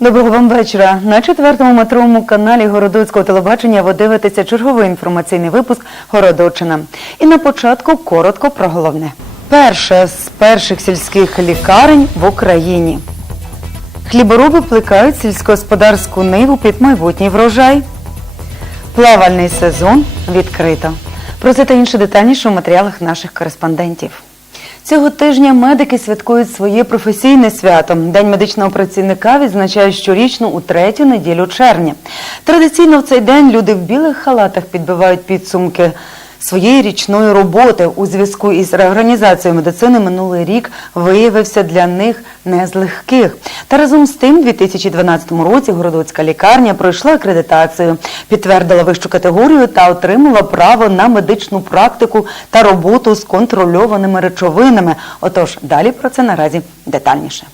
Доброго вам вечора. На четвертому метровому каналі Городоцького телебачення ви дивитеся черговий інформаційний випуск Городочина. І на початку коротко про головне. Перша з перших сільських лікарень в Україні. Хлібороби плекають сільськогосподарську ниву під майбутній врожай. Плавальний сезон відкрито. Про це та інше детальніше у матеріалах наших кореспондентів. Цього тижня медики святкують своє професійне свято. День медичного працівника відзначають щорічно у третю неділю червня. Традиційно в цей день люди в білих халатах підбивають підсумки своєї річної роботи у зв'язку із реорганізацією медицини минулий рік виявився для них не з легких. Та разом з тим, у 2012 році городоцька лікарня пройшла акредитацію, підтвердила вищу категорію та отримала право на медичну практику та роботу з контрольованими речовинами. Отож, далі про це наразі детальніше.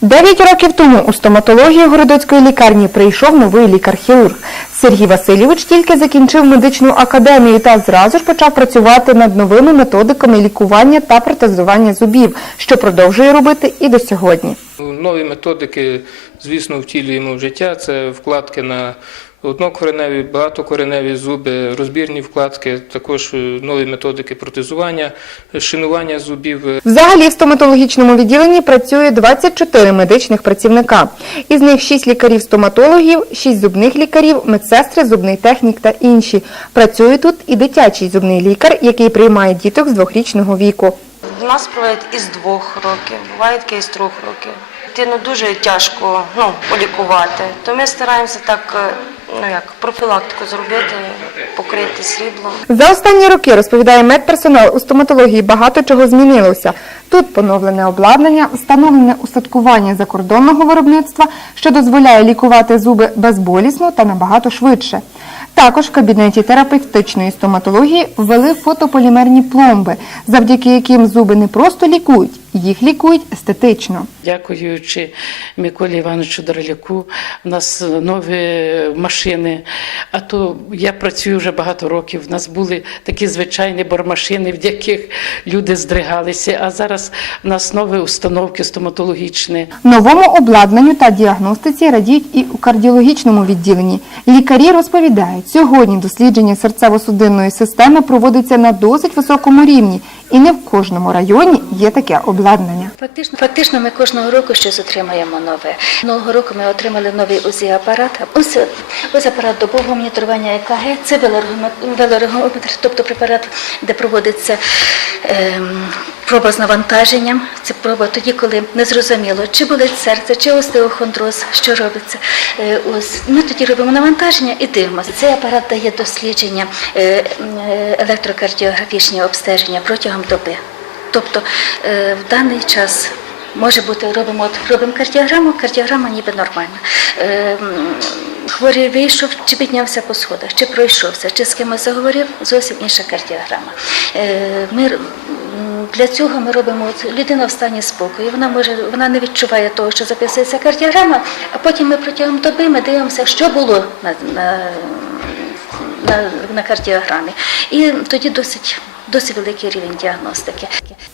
Дев'ять років тому у стоматологію Городоцької лікарні прийшов новий лікар-хірург. Сергій Васильович тільки закінчив медичну академію та зразу ж почав працювати над новими методиками лікування та протезування зубів, що продовжує робити і до сьогодні. Нові методики, звісно, втілюємо в життя. Це вкладки на однокореневі, багатокореневі зуби, розбірні вкладки, також е, нові методики протезування, шинування зубів. е, Взагалі в стоматологічному відділенні працює 24 медичних працівника. Із них 6 лікарів-стоматологів, 6 зубних лікарів, медсестри, зубний технік та інші. Працює тут і дитячий зубний лікар, який приймає діток з двохрічного віку. У нас проводять із двох років, буває таке із трьох років. Дитину дуже тяжко ну, полікувати, то ми стараємося так, е, ну як профілактику зробити, покрити сріблом. За останні роки, розповідає медперсонал, у стоматології багато чого змінилося. Тут поновлене обладнання, встановлене устаткування закордонного виробництва, що дозволяє лікувати зуби безболісно та набагато швидше. Також в кабінеті терапевтичної стоматології ввели фотополімерні пломби, завдяки яким зуби не просто лікують, їх лікують естетично. Дякуючи Миколі Івановичу Дороляку, у нас нові машини. А то я працюю вже багато років. У нас були такі звичайні бормашини, в яких люди здригалися. А зараз у нас нові установки стоматологічні. Новому обладнанню та діагностиці радіють і у кардіологічному відділенні. Лікарі розповідають, сьогодні дослідження серцево-судинної системи проводиться на досить високому рівні, і не в кожному районі є таке обладнання. Фактично, фактично, ми кожного року щось отримаємо нове. Минулого року ми отримали новий УЗІ-апарат. Ось, ось апарат добового моніторування ЕКГ, це велорегометр- тобто препарат, де проводиться ем, проба з навантаженням. Це проба тоді, коли незрозуміло, чи болить серце, чи остеохондроз, що робиться. Е, ось ми тоді робимо навантаження і дивимося. Цей апарат дає дослідження е, е, електрокардіографічні обстеження протягом доби. Тобто е, в даний час може бути, робимо, от, робимо кардіограму, кардіограма ніби нормальна. Е, Хворий вийшов, чи піднявся по сходах, чи пройшовся, чи з кимось заговорив, зовсім інша кардіограма. Е, Ми, для цього ми робимо от, людина в стані спокою. Вона може, вона не відчуває того, що записується кардіограма, а потім ми протягом доби ми дивимося, що було на, на, на, на кардіограмі. І тоді досить, досить великий рівень діагностики.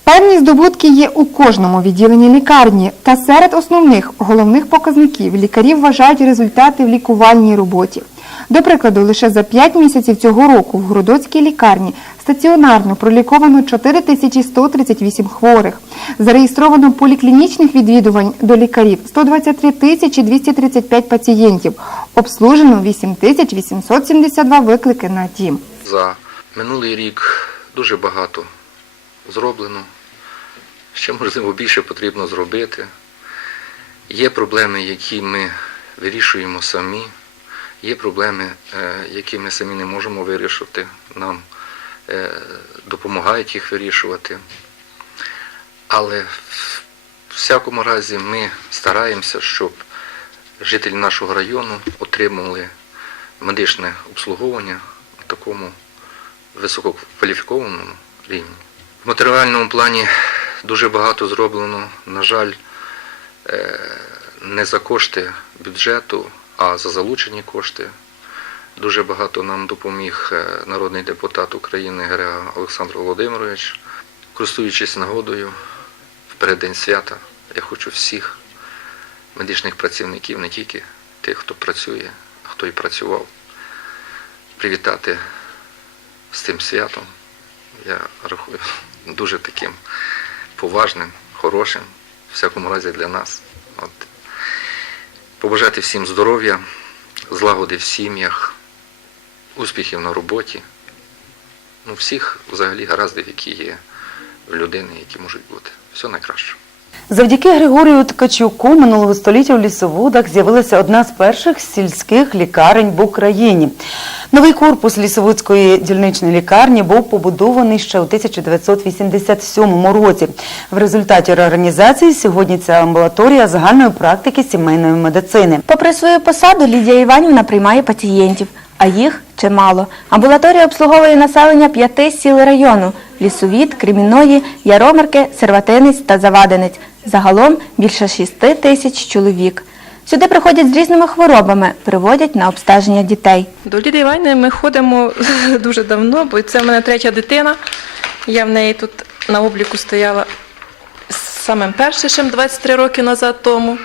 Певні здобутки є у кожному відділенні лікарні, та серед основних головних показників лікарі вважають результати в лікувальній роботі. До прикладу, лише за 5 місяців цього року в Городоцькій лікарні стаціонарно проліковано 4138 хворих. Зареєстровано поліклінічних відвідувань до лікарів 123 тисячі 235 пацієнтів. Обслужено 8872 виклики на дім. За минулий рік дуже багато зроблено. Ще, можливо, більше потрібно зробити. Є проблеми, які ми вирішуємо самі. Є проблеми, е, які ми самі не можемо вирішити. Нам е, допомагають їх вирішувати. Але в всякому разі ми стараємося, щоб жителі нашого району отримали медичне обслуговування в такому висококваліфікованому рівні. В матеріальному плані дуже багато зроблено, на жаль, е, не за кошти бюджету, а за залучені кошти. Дуже багато нам допоміг е, народний депутат України Герега Олександр Володимирович. Користуючись нагодою, в переддень свята, я хочу всіх медичних працівників, не тільки тих, хто працює, а хто і працював, привітати з цим святом. Я рахую дуже таким поважним, хорошим, в всякому разі для нас. От. Побажати всім здоров'я, злагоди в сім'ях, успіхів на роботі. Ну, всіх взагалі гараздів, які є в людини, які можуть бути. Все найкраще. Завдяки Григорію Ткачуку минулого століття у Лісоводах з'явилася одна з перших сільських лікарень в Україні. Новий корпус Лісоводської дільничної лікарні був побудований ще у 1987 році. В результаті реорганізації сьогодні ця амбулаторія загальної практики сімейної медицини. Попри свою посаду, Лідія Іванівна приймає пацієнтів, а їх чимало. Амбулаторія обслуговує населення п'яти сіл району – Лісовід, Кремінної, Яромирки, Серватинець та Завадинець. Загалом більше шести тисяч чоловік. Сюди приходять з різними хворобами, приводять на обстеження дітей. До Ліди Іванівни ми ходимо дуже давно, бо це в мене третя дитина. Я в неї тут на обліку стояла самим першим 23 роки назад тому.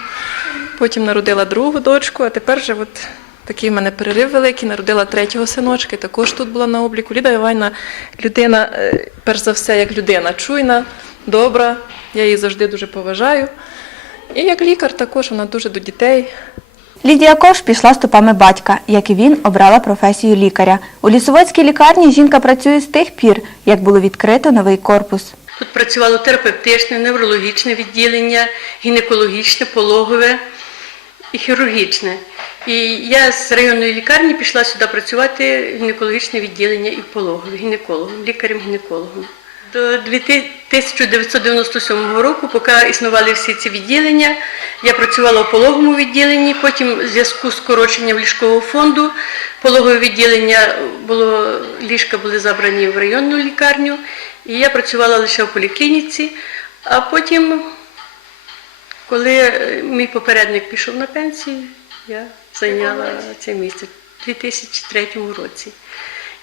Потім народила другу дочку, а тепер вже от такий в мене перерив великий, народила третього синочка, і також тут була на обліку. Ліда Іванівна людина, е, перш за все, як людина чуйна, добра. Я її завжди дуже поважаю. І як лікар також вона дуже до дітей. Лідія Ковш пішла стопами батька, як і він обрала професію лікаря. У лісоводській лікарні жінка працює з тих пір, як було відкрито новий корпус. Тут працювало терапевтичне, неврологічне відділення, гінекологічне, пологове і хірургічне. І я з районної лікарні пішла сюди працювати в гінекологічне відділення і пологове, гінекологом, лікарем-гінекологом. До 1997 року, поки існували всі ці відділення, я працювала у пологовому відділенні, потім в зв'язку з скороченням ліжкового фонду пологове відділення було, ліжка були забрані в районну лікарню, і я працювала лише в поліклініці, а потім, коли е, мій попередник пішов на пенсію, я зайняла це місце у 2003 році.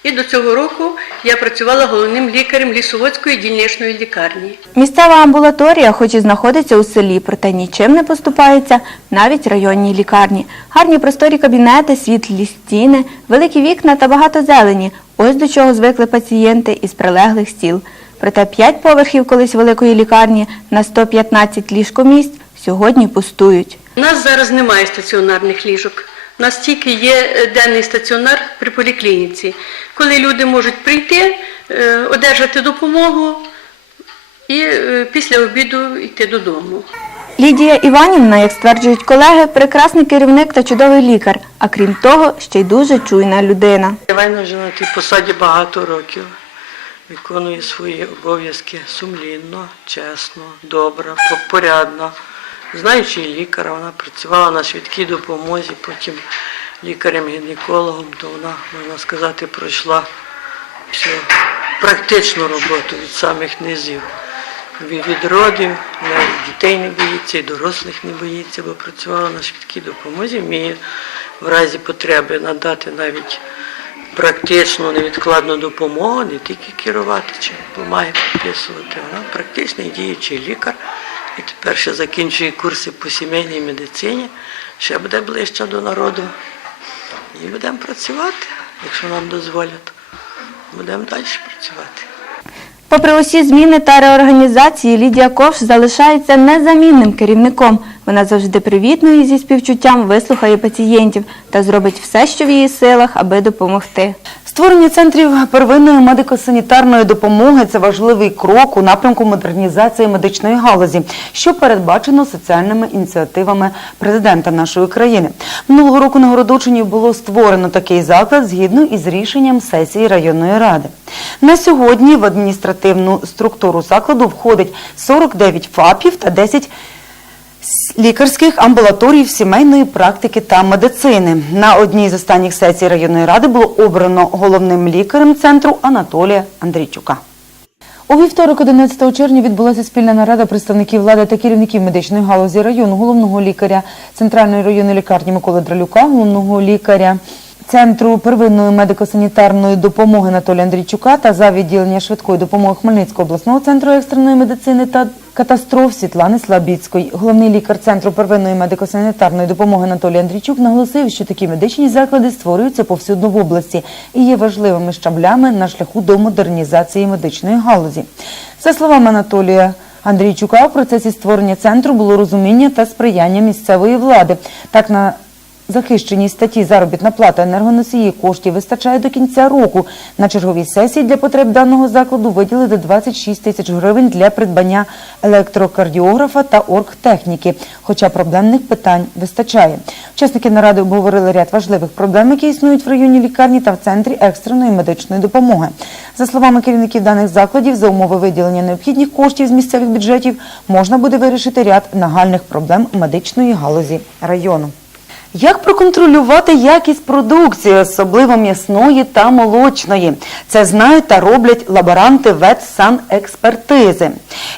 І до цього року я працювала головним лікарем Лісоводської дільничної лікарні. Місцева амбулаторія, хоч і знаходиться у селі, проте нічим не поступається навіть районній лікарні. Гарні просторі кабінети, світлі стіни, великі вікна та багато зелені. Ось до чого звикли пацієнти із прилеглих стіл. Проте п'ять поверхів колись великої лікарні на 115 ліжкомісць сьогодні пустують. У нас зараз немає стаціонарних ліжок. У нас тільки є е, денний стаціонар при поліклініці, коли люди можуть прийти, е, одержати допомогу і е, після обіду йти додому. Лідія Іванівна, як стверджують колеги, прекрасний керівник та чудовий лікар, а крім того, ще й дуже чуйна людина. Івана вже на тій посаді багато років. Виконує свої обов'язки сумлінно, чесно, добре, порядно. Знаючи лікаря, вона працювала на швидкій допомозі, потім лікарем-гінекологом, то вона, можна сказати, пройшла всю практичну роботу від самих низів. Від, родів, навіть дітей не боїться, і дорослих не боїться, бо працювала на швидкій допомозі, вміє в разі потреби надати навіть практичну невідкладну допомогу, не тільки керувати чи допомагає підписувати. Вона практичний діючий лікар і тепер ще закінчує курси по сімейній медицині, ще буде ближче до народу. І будемо працювати, якщо нам дозволять. Будемо далі працювати. Попри усі зміни та реорганізації, Лідія Ковш залишається незамінним керівником. Вона завжди привітно і зі співчуттям вислухає пацієнтів та зробить все, що в її силах, аби допомогти. Створення центрів первинної медико-санітарної допомоги це важливий крок у напрямку модернізації медичної галузі, що передбачено соціальними ініціативами президента нашої країни. Минулого року на Городочині було створено такий заклад згідно із рішенням сесії районної ради. На сьогодні в адміністративну структуру закладу входить 49 ФАПів та 10 лікарських амбулаторій сімейної практики та медицини. На одній з останніх сесій районної ради було обрано головним лікарем центру Анатолія Андрійчука. У вівторок, 11 червня, відбулася спільна нарада представників влади та керівників медичної галузі району, головного лікаря Центральної районної лікарні Миколи Дралюка, головного лікаря Центру первинної медико-санітарної допомоги Анатолія Андрійчука та за відділення швидкої допомоги Хмельницького обласного центру екстреної медицини та катастроф Світлани Слабіцької. Головний лікар Центру первинної медико-санітарної допомоги Анатолій Андрійчук наголосив, що такі медичні заклади створюються повсюдно в області і є важливими щаблями на шляху до модернізації медичної галузі. За словами Анатолія Андрійчука, в процесі створення центру було розуміння та сприяння місцевої влади. Так на захищеній статті заробітна плата енергоносії коштів вистачає до кінця року. На черговій сесії для потреб даного закладу виділили 26 тисяч гривень для придбання електрокардіографа та оргтехніки, хоча проблемних питань вистачає. Учасники наради обговорили ряд важливих проблем, які існують в районі лікарні та в центрі екстреної медичної допомоги. За словами керівників даних закладів, за умови виділення необхідних коштів з місцевих бюджетів можна буде вирішити ряд нагальних проблем медичної галузі району. Як проконтролювати якість продукції, особливо м'ясної та молочної? Це знають та роблять лаборанти ветсанекспертизи.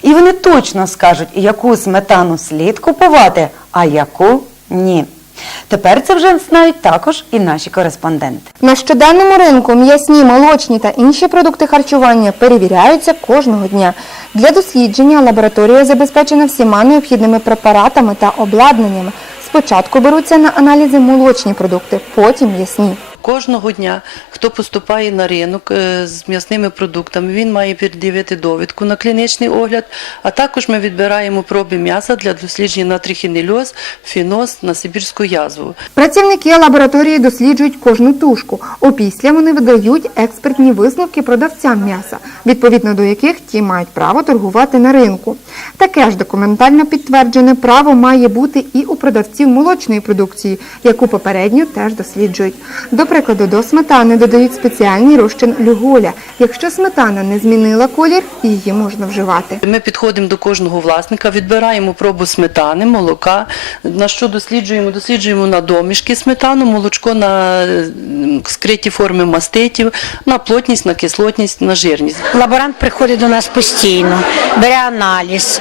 І вони точно скажуть, яку сметану слід купувати, а яку ні. Тепер це вже знають також і наші кореспонденти. На щоденному ринку м'ясні, молочні та інші продукти харчування перевіряються кожного дня. Для дослідження лабораторія забезпечена всіма необхідними препаратами та обладнаннями. Спочатку беруться на аналізи молочні продукти, потім м'ясні. Кожного дня, хто поступає на ринок е, з м'ясними продуктами, він має пред'явити довідку на клінічний огляд, а також ми відбираємо проби м'яса для дослідження на трихінельоз, фіноз, на сибірську язву. Працівники лабораторії досліджують кожну тушку. Опісля вони видають експертні висновки продавцям м'яса, відповідно до яких ті мають право торгувати на ринку. Таке ж документально підтверджене право має бути і у продавців молочної продукції, яку попередньо теж досліджують. До прикладу, до сметани додають спеціальний розчин люголя. Якщо сметана не змінила колір, її можна вживати. Ми підходимо до кожного власника, відбираємо пробу сметани, молока. На що досліджуємо? Досліджуємо на домішки сметану, молочко на скриті форми маститів, на плотність, на кислотність, на жирність. Лаборант приходить до нас постійно, бере аналіз,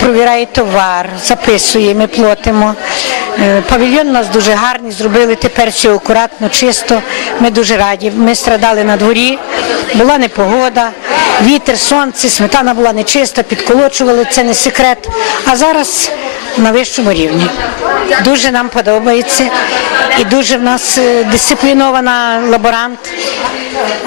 провіряє товар, записує, ми платимо. Е, Павільйон у нас дуже гарний, зробили тепер все акуратно, чисто. Ми дуже раді. Ми страдали на дворі, була непогода, вітер, сонце, сметана була нечиста, підколочували, це не секрет. А зараз на вищому рівні. Дуже нам подобається. І дуже в нас е, дисциплінована лаборант.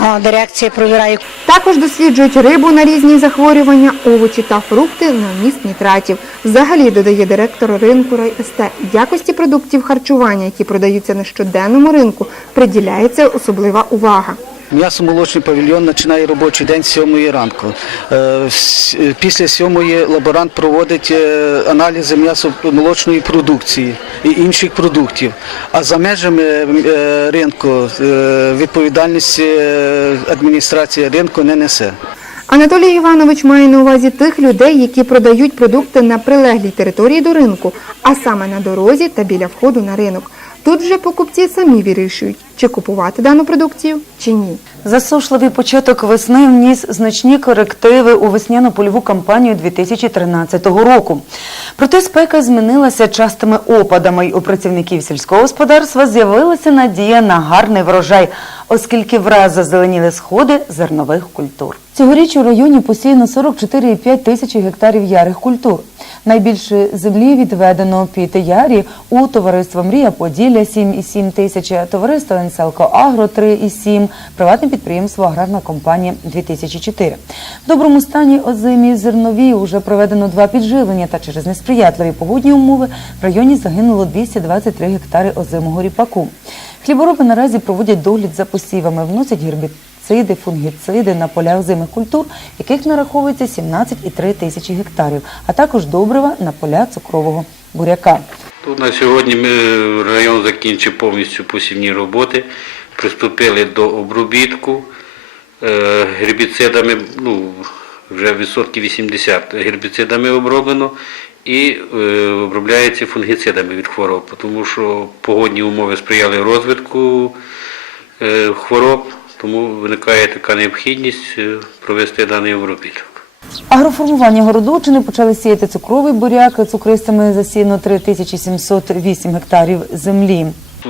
О, дирекція провіряє Також досліджують рибу на різні захворювання, овочі та фрукти на міст нітратів. Взагалі, додає директор ринку РайСТ, якості продуктів харчування, які продаються на щоденному ринку, приділяється особлива увага. М'ясо-молочний павільйон починає робочий день з 7 ранку. Е, е, Після 7 лаборант проводить е, аналізи м'ясо-молочної продукції і інших продуктів. А за межами ринку відповідальність адміністрація ринку не несе. Анатолій Іванович має на увазі тих людей, які продають продукти на прилеглій території до ринку, а саме на дорозі та біля входу на ринок. Тут вже покупці самі вирішують, чи купувати дану продукцію, чи ні. Засушливий початок весни вніс значні корективи у весняно-польову кампанію 2013 року. Проте спека змінилася частими опадами, й у працівників сільського господарства з'явилася надія на гарний врожай, оскільки враз зазеленіли сходи зернових культур. Цьогоріч у районі посіяно 44,5 тисячі гектарів ярих культур. Найбільше землі відведено під ярі у товариство Мрія Поділля 7,7 тисячі, товариство Енселко Агро 3,7, приватне підприємство Аграрна компанія 2004. В доброму стані озимі зернові уже проведено два підживлення та через несприятливі погодні умови в районі загинуло 223 гектари озимого ріпаку. Хлібороби наразі проводять догляд за посівами, вносять гербіциди, фунгіциди на поля озимих культур, яких нараховується 17,3 тисячі гектарів, а також добрива на поля цукрового буряка. Тут на сьогодні ми район закінчив повністю посівні роботи, приступили до обробітку е, гербіцидами, ну, вже відсотків 80 гербіцидами оброблено і е, обробляється фунгіцидами від хвороб, тому що погодні умови сприяли розвитку е, хвороб, тому виникає така необхідність е, провести даний обробіток. Агроформування Городочини почали сіяти цукровий буряк. Цукристами засіяно 3708 гектарів землі.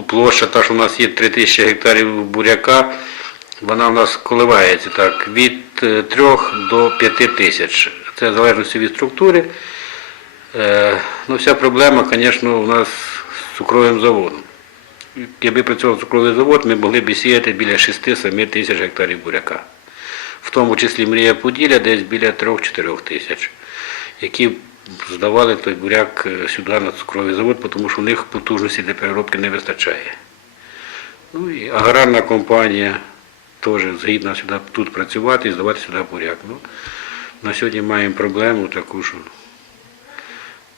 Площа, та, що у нас є 3000 гектарів буряка, вона у нас коливається так, від 3 до 5 тисяч. Це в залежності від структури. Е, ну, вся проблема, звісно, у нас з цукровим заводом. Якби працював цукровий завод, ми могли б сіяти біля 6-7 тисяч гектарів буряка. В тому числі мрія Поділля десь біля 3-4 тисяч, які здавали той буряк е, сюди на цукровий завод, тому що у них потужності для переробки не вистачає. Ну і аграрна компанія теж згідна сюди тут працювати і здавати сюди буряк. Ну, на сьогодні маємо проблему таку, що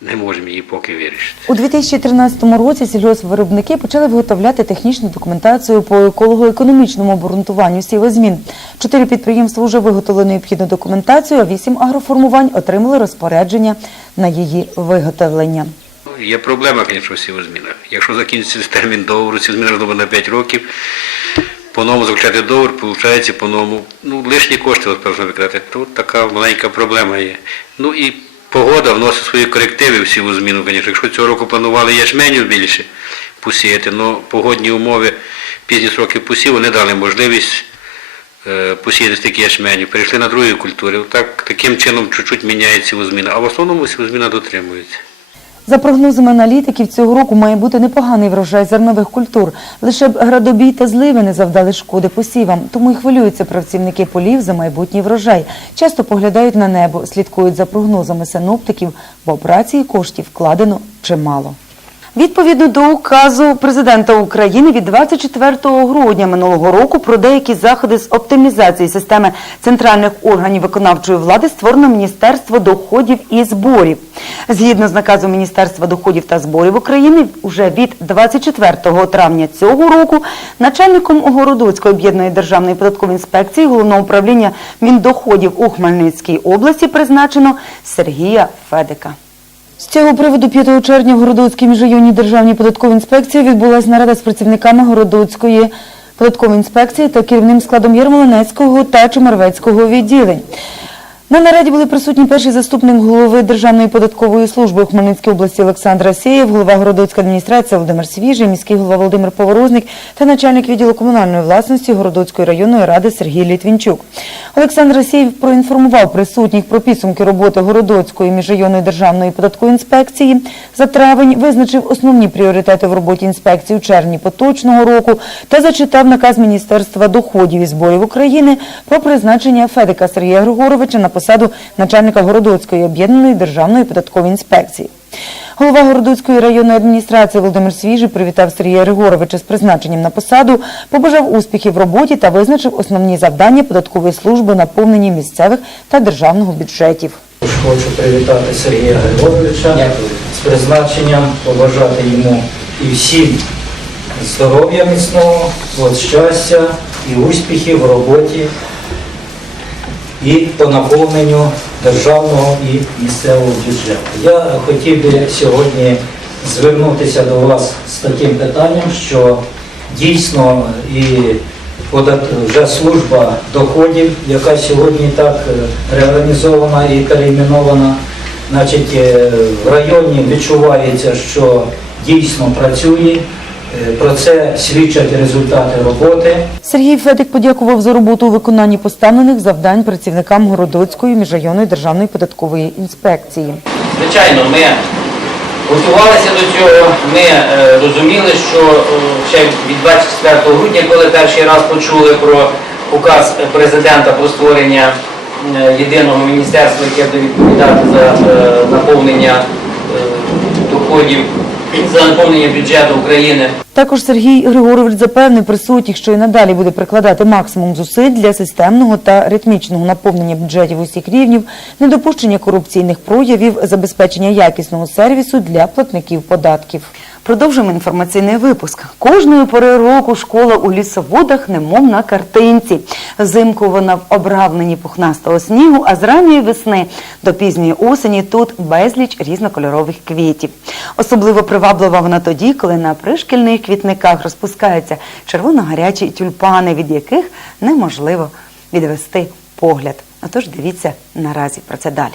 не можемо її поки вирішити. У 2013 році сільгоспвиробники почали виготовляти технічну документацію по еколого-економічному обґрунтуванню сівозмін. Чотири підприємства вже виготовили необхідну документацію, а вісім агроформувань отримали розпорядження на її виготовлення. Є проблема, звісно, в сівозмінах. Якщо закінчиться термін договору, сівозміна знову на 5 років, по-новому заключати договор, виходить по-новому, ну, лишні кошти можна викрати. Тут така маленька проблема є. Ну і погода вносить свої корективи в зміну. звісно. Якщо цього року планували ячменю більше посіяти, але погодні умови, пізні сроки посіву не дали можливість е, посіяти стільки ячменю. Перейшли на другі культури. Так, таким чином чуть-чуть міняється зміна, а в основному сівозміна дотримується. За прогнозами аналітиків, цього року має бути непоганий врожай зернових культур. Лише б градобій та зливи не завдали шкоди посівам, тому й хвилюються працівники полів за майбутній врожай. Часто поглядають на небо, слідкують за прогнозами синоптиків, бо операції коштів вкладено чимало. Відповідно до указу президента України від 24 грудня минулого року про деякі заходи з оптимізації системи центральних органів виконавчої влади створено Міністерство доходів і зборів. Згідно з наказом Міністерства доходів та зборів України, уже від 24 травня цього року начальником Огородоцької об'єднаної державної податкової інспекції головного управління Міндоходів у Хмельницькій області призначено Сергія Федика. З цього приводу 5 червня в Городоцькій міжрайонній державній податковій інспекції відбулася нарада з працівниками Городоцької податкової інспекції та керівним складом Єрмолинецького та Чемервецького відділень. На нараді були присутні перший заступник голови Державної податкової служби у Хмельницькій області Олександр Асєєв, голова Городоцької адміністрації Володимир Свіжий, міський голова Володимир Поворозник та начальник відділу комунальної власності Городоцької районної ради Сергій Літвінчук. Олександр Асєєв проінформував присутніх про підсумки роботи Городоцької міжрайонної державної податкової інспекції. За травень визначив основні пріоритети в роботі інспекції у червні поточного року та зачитав наказ Міністерства доходів і зборів України про призначення Федика Сергія Григоровича на посаду начальника Городоцької об'єднаної державної податкової інспекції. Голова Городоцької районної адміністрації Володимир Свіжий привітав Сергія Григоровича з призначенням на посаду, побажав успіхів в роботі та визначив основні завдання податкової служби наповненні місцевих та державного бюджетів. Хочу привітати Сергія Григоровича з призначенням, побажати йому і всім здоров'я міцного, от, щастя і успіхів в роботі і по наповненню державного і місцевого бюджету. Я хотів би сьогодні звернутися до вас з таким питанням, що дійсно і вже служба доходів, яка сьогодні так е, реорганізована і перейменована, значить, е, в районі відчувається, що дійсно працює. Е, Про це свідчать результати роботи. Сергій Федик подякував за роботу у виконанні поставлених завдань працівникам Городоцької міжрайонної державної податкової інспекції. Звичайно, ми готувалися до цього. Ми е, розуміли, що е, ще від 24 грудня, коли перший раз почули про указ президента про створення єдиного міністерства, яке буде відповідати за наповнення доходів, за наповнення бюджету України. Також Сергій Григорович запевнив присутніх, що і надалі буде прикладати максимум зусиль для системного та ритмічного наповнення бюджетів усіх рівнів, недопущення корупційних проявів, забезпечення якісного сервісу для платників податків. Продовжуємо інформаційний випуск. Кожної пори року школа у лісоводах немов на картинці. Взимку вона в обравленні пухнастого снігу, а з ранньої весни до пізньої осені тут безліч різнокольорових квітів. Особливо приваблива вона тоді, коли на пришкільних квітниках розпускаються червоно-гарячі тюльпани, від яких неможливо відвести погляд. Отож, дивіться наразі про це далі.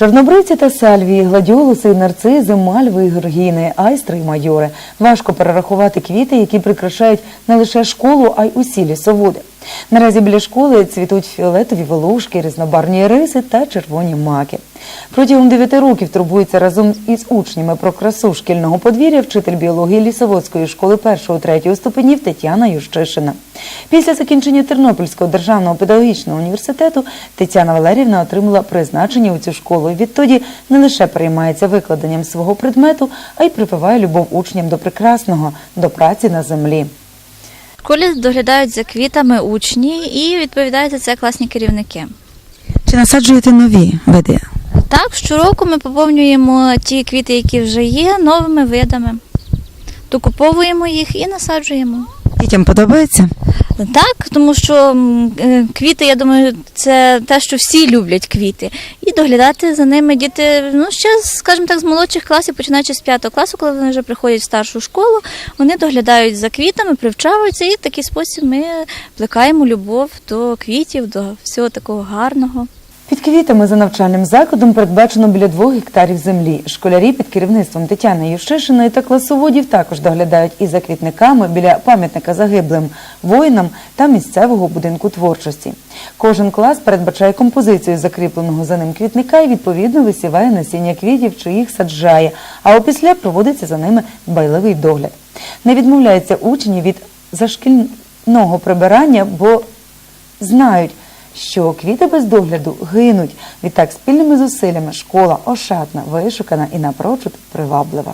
Чорнобривці та сальвії, гладіолуси, нарцизи, мальви, георгіни, айстри і майори. Важко перерахувати квіти, які прикрашають не лише школу, а й усі лісоводи. Наразі біля школи цвітуть фіолетові волошки, різнобарні риси та червоні маки. Протягом 9 років турбується разом із учнями про красу шкільного подвір'я вчитель біології лісоводської школи 1-3 ступенів Тетяна Ющишина. Після закінчення Тернопільського державного педагогічного університету Тетяна Валерівна отримала призначення у цю школу відтоді не лише переймається викладенням свого предмету, а й прививає любов учням до прекрасного, до праці на землі. В школі доглядають за квітами учні і відповідають за це класні керівники. Чи насаджуєте нові види? Так, щороку ми поповнюємо ті квіти, які вже є, новими видами. Докуповуємо їх і насаджуємо. Дітям подобається? Так, тому що е, квіти, я думаю, це те, що всі люблять квіти. І доглядати за ними діти, ну ще, скажімо так, з молодших класів, починаючи з п'ятого класу, коли вони вже приходять в старшу школу, вони доглядають за квітами, привчаються, і в такий спосіб ми плекаємо любов до квітів, до всього такого гарного. Під квітами за навчальним закладом передбачено біля двох гектарів землі. Школярі під керівництвом Тетяни Ющишиної та класоводів також доглядають і за квітниками біля пам'ятника загиблим воїнам та місцевого будинку творчості. Кожен клас передбачає композицію закріпленого за ним квітника і відповідно висіває насіння квітів, чи їх саджає, а опісля проводиться за ними дбайливий догляд. Не відмовляються учні від зашкільного прибирання, бо знають, що квіти без догляду гинуть. Відтак спільними зусиллями школа ошатна, вишукана і напрочуд приваблива.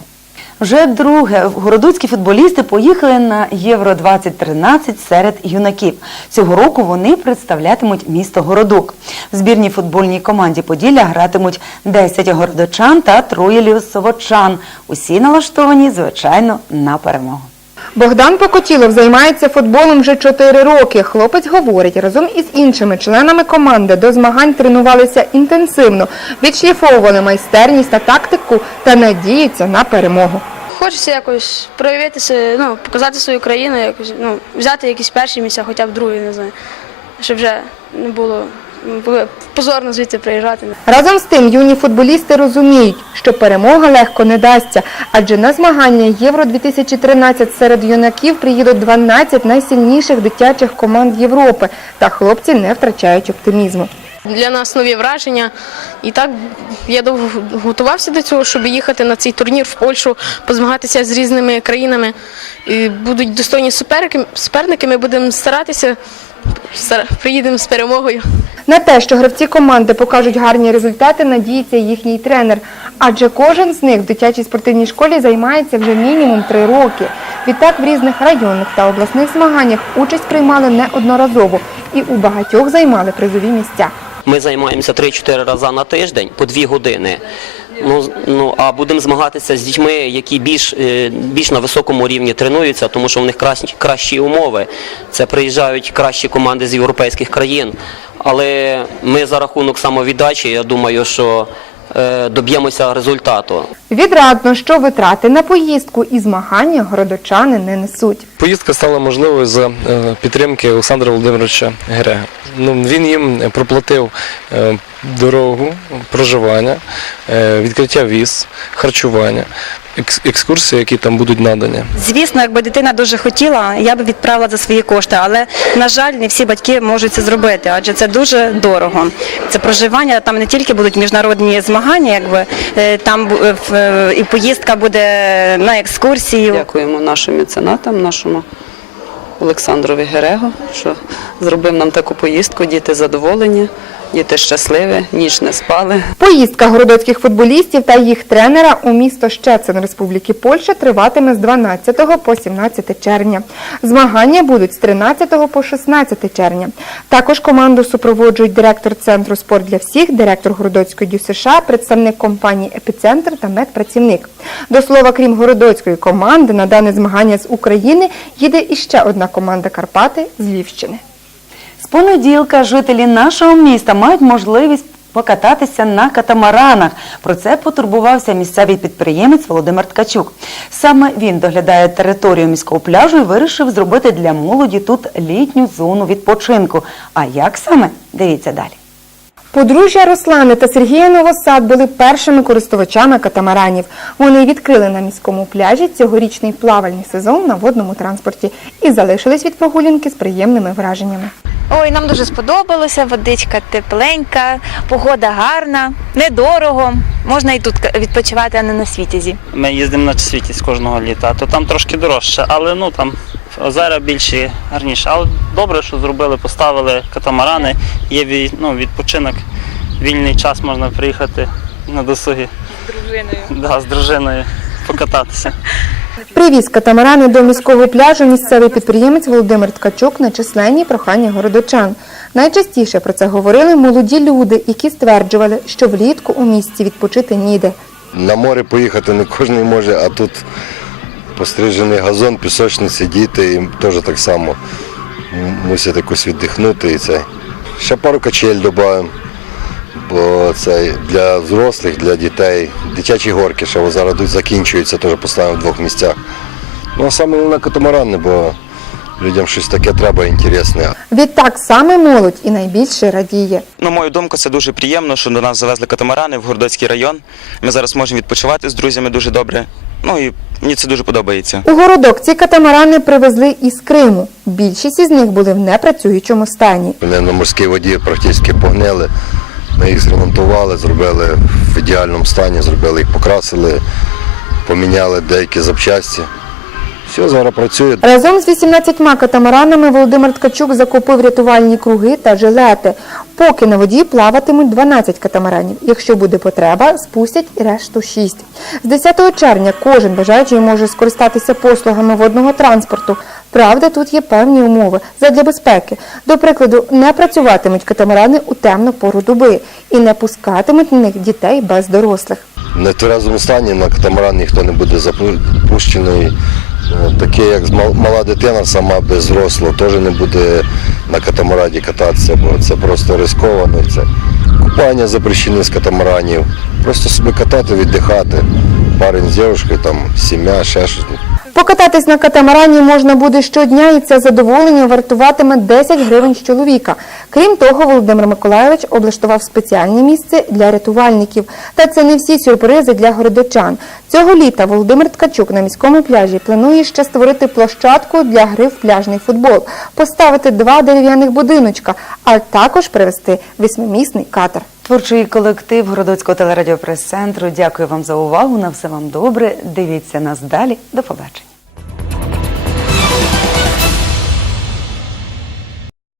Вже друге городоцькі футболісти поїхали на Євро 2013 серед юнаків. Цього року вони представлятимуть місто Городок. В збірній футбольній команді Поділля гратимуть 10 городочан та троє лісовочан. Усі налаштовані, звичайно, на перемогу. Богдан Покотілов займається футболом вже 4 роки. Хлопець говорить, разом із іншими членами команди до змагань тренувалися інтенсивно, відшліфовували майстерність та тактику та надіються на перемогу. Хочеться якось проявитися, ну, показати свою країну, якось, ну, взяти якісь перші місця, хоча б другі, не знаю. Щоб вже не було позорно звідси приїжджати. Разом з тим, юні футболісти розуміють, що перемога легко не дасться, адже на змагання Євро 2013 серед юнаків приїдуть 12 найсильніших дитячих команд Європи, та хлопці не втрачають оптимізму. Для нас нові враження. І так я довго готувався до цього, щоб їхати на цей турнір в Польщу, позмагатися з різними країнами. І будуть достойні суперники. Ми будемо старатися, стар- приїдемо з перемогою. На те, що гравці команди покажуть гарні результати, надіється їхній тренер. Адже кожен з них в дитячій спортивній школі займається вже мінімум три роки. Відтак в різних районних та обласних змаганнях участь приймали неодноразово і у багатьох займали призові місця. Ми займаємося 3-4 рази на тиждень по 2 години. Ну, ну а будемо змагатися з дітьми, які більш, е, більш на високому рівні тренуються, тому що в них кращі, кращі умови. Це приїжджають кращі команди з європейських країн. Але ми за рахунок самовіддачі, я думаю, що е, доб'ємося результату. Відрадно, що витрати на поїздку і змагання городочани не несуть. Поїздка стала можливою за е, підтримки Олександра Володимировича Герега. Ну, він їм проплатив е, дорогу, проживання, е, відкриття віз, харчування, екскурсії, які там будуть надані. Звісно, якби дитина дуже хотіла, я б відправила за свої кошти, але на жаль, не всі батьки можуть це зробити, адже це дуже дорого. Це проживання, там не тільки будуть міжнародні змагання, якби е, там е, і поїздка буде на екскурсії. Дякуємо нашим меценатам, нашому Олександрові Герего, що зробив нам таку поїздку. Діти задоволені, діти щасливі, ніч не спали. Поїздка городоцьких футболістів та їх тренера у місто Щецин Республіки Польща триватиме з 12 по 17 червня. Змагання будуть з 13 по 16 червня. Також команду супроводжують директор Центру «Спорт для всіх», директор Городоцької ДЮСШ, представник компанії «Епіцентр» та медпрацівник. До слова, крім городоцької команди, на дане змагання з України їде іще одна команда Карпати з Львівщини. З понеділка жителі нашого міста мають можливість покататися на катамаранах. Про це потурбувався місцевий підприємець Володимир Ткачук. Саме він доглядає територію міського пляжу і вирішив зробити для молоді тут літню зону відпочинку. А як саме? Дивіться далі. Подружжя Руслани та Сергія Новосад були першими користувачами катамаранів. Вони відкрили на міському пляжі цьогорічний плавальний сезон на водному транспорті і залишились від прогулянки з приємними враженнями. Ой, нам дуже сподобалося, водичка тепленька, погода гарна, недорого. Можна і тут відпочивати, а не на світязі. Ми їздимо на світі з кожного літа, то там трошки дорожче, але ну там озера більші, гарніше. Але добре, що зробили, поставили катамарани, є ну, відпочинок, вільний час можна приїхати на досуги. З дружиною. Да, з дружиною покататися. Привіз катамарани до міського пляжу місцевий підприємець Володимир Ткачук на численні прохання городочан. Найчастіше про це говорили молоді люди, які стверджували, що влітку у місті відпочити ніде. На море поїхати не кожен може, а тут пострижений газон, пісочниці, діти, їм теж так само мусять якось віддихнути і це. Ще пару качель додаємо, бо це для взрослих, для дітей. Дитячі горки, ще зараз йдуть, закінчуються, теж поставимо в двох місцях. Ну а саме головне катамарани, бо людям щось таке треба інтересне. Відтак саме молодь і найбільше радіє. На мою думку, це дуже приємно, що до нас завезли катамарани в Городоцький район. Ми зараз можемо відпочивати з друзями дуже добре. Ну і мені це дуже подобається. У городок ці катамарани привезли із Криму. Більшість із них були в непрацюючому стані. Вони на морській воді практично погнили. Ми їх зремонтували, зробили в ідеальному стані, зробили їх, покрасили, поміняли деякі запчасті. Все, зараз працює. Разом з 18 катамаранами Володимир Ткачук закупив рятувальні круги та жилети. Поки на воді плаватимуть 12 катамаранів. Якщо буде потреба, спустять і решту 6. З 10 червня кожен бажаючий може скористатися послугами водного транспорту. Правда, тут є певні умови задля безпеки. До прикладу, не працюватимуть катамарани у темну пору доби і не пускатимуть на них дітей без дорослих. В нетверезому стані на катамаран ніхто не буде запущений. Таке, як мала дитина сама без взрослого, теж не буде на катамараді кататися, бо це просто рисковано. Це купання запрещені з катамаранів. Просто собі катати, віддихати. Парень з дівчиною, там сім'я, ще щось. Покататись на катамарані можна буде щодня, і це задоволення вартуватиме 10 гривень з чоловіка. Крім того, Володимир Миколайович облаштував спеціальне місце для рятувальників. Та це не всі сюрпризи для городочан. Цього літа Володимир Ткачук на міському пляжі планує ще створити площадку для гри в пляжний футбол, поставити два дерев'яних будиночка, а також привезти восьмимісний катер. Творчий колектив Городоцького телерадіопрес-центру. Дякую вам за увагу. На все вам добре. Дивіться нас далі. До побачення.